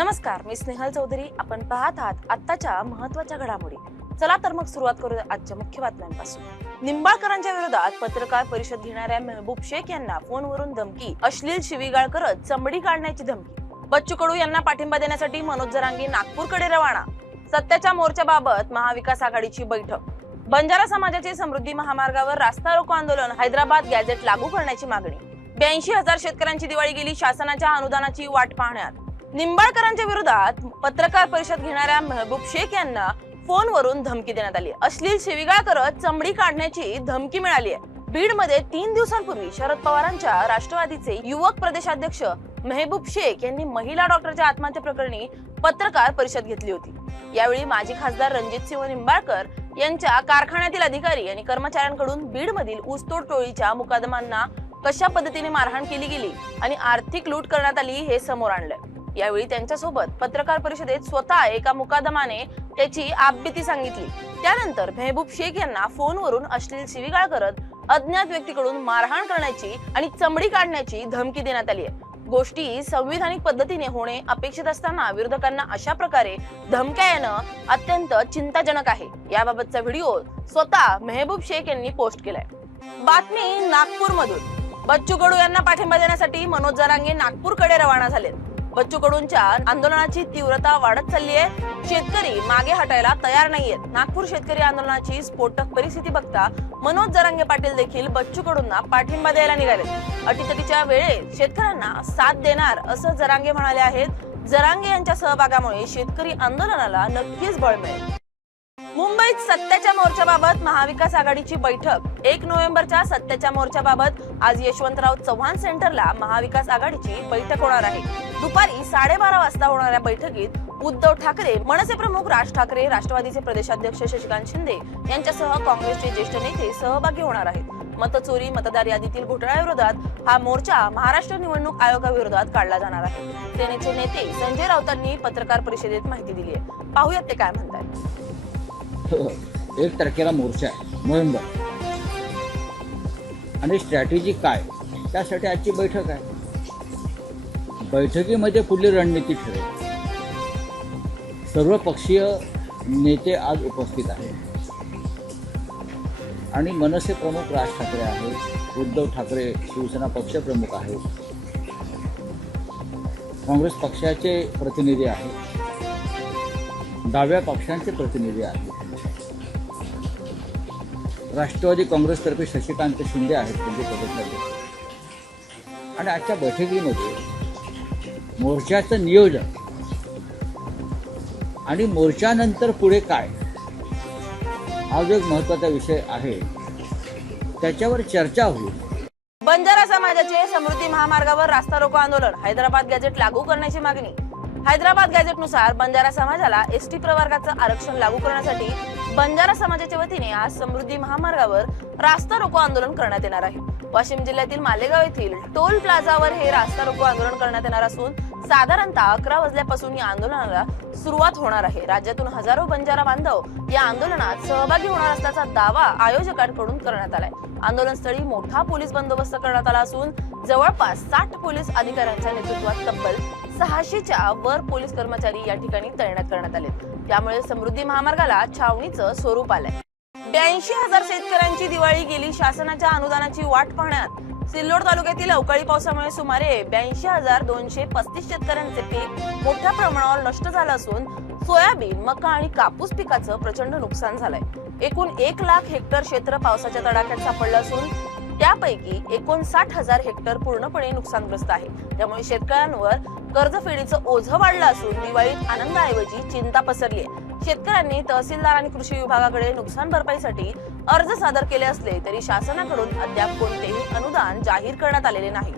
नमस्कार मी स्नेहल चौधरी. आपण पाहत आहात आत्ताच्या महत्त्वाच्या घडामोडी. चला तर मग सुरुवात करूया आजच्या मुख्य बातम्यांपासून. निंबाळकरांच्या विरोधात पत्रकार परिषद घेणाऱ्या मेहबूब शेख यांना फोनवरून धमकी अश्लील शिवीगाळ करत चमडी काढण्याची धमकी. बच्चू कडू यांना पाठिंबा देण्यासाठी मनोज जरांगी नागपूरकडे रवाना. सत्याच्या मोर्चाबाबत महाविकास आघाडीची बैठक. बंजारा समाजाचे समृद्धी महामार्गावर रास्ता रोको आंदोलन हैदराबाद गॅझेट लागू करण्याची मागणी. ब्याऐंशी हजार शेतकऱ्यांची दिवाळी गेली शासनाच्या अनुदानाची वाट पाहण्यात. निंबाळकरांच्या विरोधात पत्रकार परिषद घेणाऱ्या मेहबूब शेख यांना फोनवरून धमकी देण्यात आली. अश्लील शिवीगाळ करत चमडी काढण्याची धमकी मिळाली आहे. बीडमध्ये तीन दिवसांपूर्वी शरद पवारांच्या राष्ट्रवादीचे युवक प्रदेशाध्यक्ष मेहबूब शेख यांनी महिला डॉक्टरच्या आत्महत्ये प्रकरणी पत्रकार परिषद घेतली होती. यावेळी माजी खासदार रणजित सिंह निंबाळकर यांच्या कारखान्यातील अधिकारी आणि कर्मचाऱ्यांकडून बीड मधील ऊसतोड टोळीच्या मुकादमांना कशा पद्धतीने मारहाण केली गेली आणि आर्थिक लूट करण्यात आली हे समोर आणलंय. यावेळी त्यांच्यासोबत पत्रकार परिषदेत स्वतः एका मुकादमाने त्याची आपबीती सांगितली. त्यानंतर मेहबूब शेख यांना फोनवरून अश्लील शिवीगाळ करत अज्ञात व्यक्तीकडून मारहाण करण्याची आणि चमडी काढण्याची धमकी देण्यात आली आहे. गोष्टी संविधानिक पद्धतीने होणे अपेक्षित असताना विरोधकांना अशा प्रकारे धमक्या येणं अत्यंत चिंताजनक आहे. याबाबतचा व्हिडिओ स्वतः मेहबूब शेख यांनी पोस्ट केलाय. बातमी नागपूर मधून बच्चू कडू यांना पाठिंबा देण्यासाठी मनोज जरांगे नागपूरकडे रवाना झालेत. बच्चू कडूंच्या आंदोलनाची तीव्रता वाढत चालली आहे शेतकरी मागे हटायला तयार नाहीयेत. नागपूर शेतकरी आंदोलनाची स्फोटक परिस्थिती बघता मनोज जरांगे पाटील देखील बच्चू कडूंना पाठिंबा द्यायला निघाले. अटीतटीच्या वेळेत शेतकऱ्यांना साथ देणार असं जरांगे म्हणाले आहेत. जरांगे यांच्या सहभागामुळे शेतकरी आंदोलनाला नक्कीच बळ मिळेल. मुंबईत सत्याच्या मोर्चाबाबत महाविकास आघाडीची बैठक. एक नोव्हेंबरच्या सत्याच्या मोर्चाबाबत आज यशवंतराव चव्हाण सेंटरला महाविकास आघाडीची बैठक होणार आहे. दुपारी साडेबारा वाजता होणाऱ्या बैठकीत उद्धव ठाकरे मनसे प्रमुख राज ठाकरे राष्ट्रवादीचे प्रदेशाध्यक्ष शशिकांत शिंदे यांच्यासह काँग्रेसचे ज्येष्ठ नेते सहभागी होणार आहेत. मतचोरी मतदार यादीतील घोटाळ्याविरोधात हा मोर्चा महाराष्ट्र निवडणूक आयोगाविरोधात काढला जाणार आहे. सेनेचे नेते संजय राऊतांनी पत्रकार परिषदेत माहिती दिली आहे. पाहूयात ते काय म्हणतात हो, एक तारखेला मोर्चा नोव्हेंबर. आणि स्ट्रॅटेजी काय? त्यासाठी आजची बैठक आहे. बैठकीमध्ये पुढली रणनीती ठरेल? सर्व पक्षीय नेते आज उपस्थित आहेत. आणि मनसे प्रमुख राज ठाकरे आहेत. उद्धव ठाकरे शिवसेना पक्षप्रमुख आहेत. काँग्रेस पक्षाचे प्रतिनिधी आहेत. डाव्या पक्षांचे प्रतिनिधी आहेत. राष्ट्रवादी काँग्रेसतर्फे शशिकांत शिंदे आहेत. त्यांचे आणि आजच्या बैठकीमध्ये मोर्चाचं नियोजन. आणि मोर्चानंतर पुढे काय? हा जो एक महत्त्वाचा विषय आहे त्याच्यावर चर्चा होईल. बंजारा समाजाचे समृद्धी महामार्गावर रास्ता रोको आंदोलन हैदराबाद गॅझेट लागू करण्याची मागणी. हैदराबाद गॅझेटनुसार बंजारा समाजाला एसटी प्रवर्गाचं आरक्षण लागू करण्यासाठी बंजारा समाजाच्या वतीने आज समृद्धी महामार्गावर रास्ता रोको आंदोलन करण्यात येणार आहे. वाशिम जिल्ह्यातील मालेगाव येथील टोल प्लाझावर हे रास्ता रोको आंदोलन करण्यात येणार असून साधारणतः अकरा वाजल्यापासून या आंदोलनाला सुरुवात होणार आहे. राज्यातून हजारो बंजारा बांधव या आंदोलनात सहभागी होणार असल्याचा दावा आयोजकांकडून करण्यात आलाय. आंदोलनस्थळी मोठा पोलीस बंदोबस्त करण्यात आला असून जवळपास साठ पोलीस अधिकाऱ्यांच्या नेतृत्वात तब्बल सहाशेच्या वर पोलीस कर्मचारी या ठिकाणी तैनात करण्यात आले त्यामुळे समृद्धी महामार्गाला छावणीचं स्वरूप आलंय. ब्याऐंशी हजार शेतकऱ्यांची दिवाळी गेली. शासनाच्या अनुदानाची वाट पाहण्यात सिल्लोड तालुक्यातील अवकाळी पावसामुळे सुमारे ब्याऐंशी हजार दोनशे पस्तीस शेतकऱ्यांचे पीक मोठ्या प्रमाणावर नष्ट झालं असून सोयाबीन मका आणि कापूस पिकाचं प्रचंड नुकसान झालंय. एकूण एक लाख हेक्टर क्षेत्र पावसाच्या तडाख्यात सापडलं असून त्यापैकी एकोणसाठ हजार हेक्टर पूर्णपणे नुकसानग्रस्त आहे. त्यामुळे शेतकऱ्यांवर कर्जफेडीचं ओझं वाढलं असून दिवाळीत आनंदाऐवजी चिंता पसरली आहे शेतकऱ्यांनी तहसीलदार आणि कृषी विभागाकडे नुकसान भरपाईसाठी अर्ज सादर केले असले तरी शासनाकडून अद्याप कोणतेही अनुदान जाहीर करण्यात आलेले नाही.